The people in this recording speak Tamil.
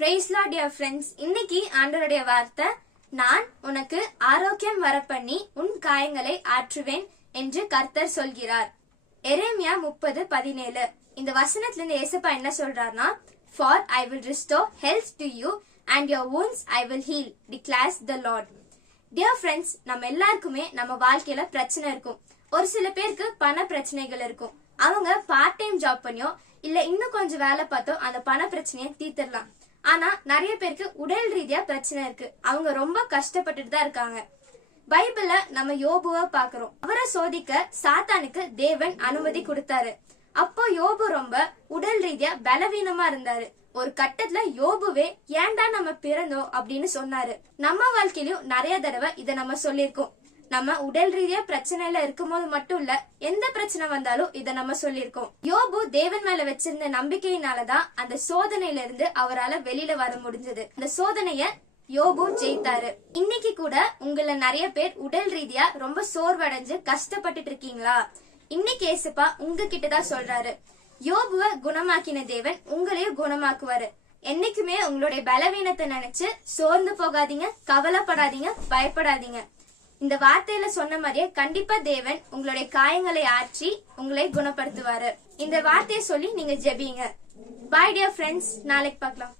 Price Lord dear friends. இன்னைக்கு ஆண்டவருடைய வார்த்தை, நான் உனக்கு ஆரோக்கியம் வரப்பண்ணி உன் காயங்களை ஆற்றுவேன் என்று கர்த்தர் சொல்கிறார். எரேமியா 30:17. இந்த வசனத்துல இருந்து ஏசப்பா என்ன சொல்றாருன்னா, For I will restore health to you and your wounds I will heal, declares the Lord. Dear friends, நம்ம எல்லாருக்குமே நம்ம வாழ்க்கையில பிரச்சனை இருக்கும். ஒரு சில பேருக்கு பண பிரச்சனைகள் இருக்கும். அவங்க பார்ட் டைம் ஜாப் பண்ணியோ இல்ல இன்னும் கொஞ்சம் வேலை பார்த்தோ அந்த பண பிரச்சனையை தீர்த்திடலாம். ஆனா நிறைய பேருக்கு உடல் ரீதியா பிரச்சனை இருக்கு. அவங்க ரொம்ப கஷ்டப்பட்டுட்டு தான் இருக்காங்க. பைபிள்ல நம்ம யோபுவை பாக்குறோம். அவரை சோதிக்க சாத்தானுக்கு தேவன் அனுமதி கொடுத்தாரு. அப்போ யோபு ரொம்ப உடல் ரீதியா பலவீனமா இருந்தாரு. ஒரு கட்டத்துல யோபுவே ஏன்டா நம்ம பிறந்தோம் அப்படின்னு சொன்னாரு. நம்ம வாழ்க்கையிலயும் நிறைய தடவை இத நம்ம சொல்லிருக்கோம். நம்ம உடல் ரீதியா பிரச்சனையில இருக்கும் போது மட்டும் இல்ல, எந்த பிரச்சனை வந்தாலும் இத நம்ம சொல்லிருக்கோம். யோபு தேவன் மேல வச்சிருந்த நம்பிக்கையினாலதான் அந்த சோதனையில இருந்து அவரால் வெளியில வர முடிஞ்சது. அந்த சோதனைய யோபு ஜெயித்தாரு. இன்னைக்கு கூட உங்கள நிறைய பேர் உடல் ரீதியா ரொம்ப சோர்வடைஞ்சு கஷ்டப்பட்டுட்டு இருக்கீங்களா? இன்னைக்கு ஏசப்பா உங்ககிட்டதான் சொல்றாரு, யோபுவை குணமாக்கின தேவன் உங்களையும் குணமாக்குவாரு. என்னைக்குமே உங்களுடைய பலவீனத்தை நினைச்சு சோர்ந்து போகாதீங்க, கவலைப்படாதீங்க, பயப்படாதீங்க. இந்த வார்த்தையில சொன்ன மாதிரியே கண்டிப்பா தேவன் உங்களுடைய காயங்களை ஆற்றி உங்களை குணப்படுத்துவாரு. இந்த வார்த்தையை சொல்லி நீங்க ஜெபிங்க. பாய் டியர் ஃப்ரெண்ட்ஸ், நாளைக்கு பார்க்கலாம்.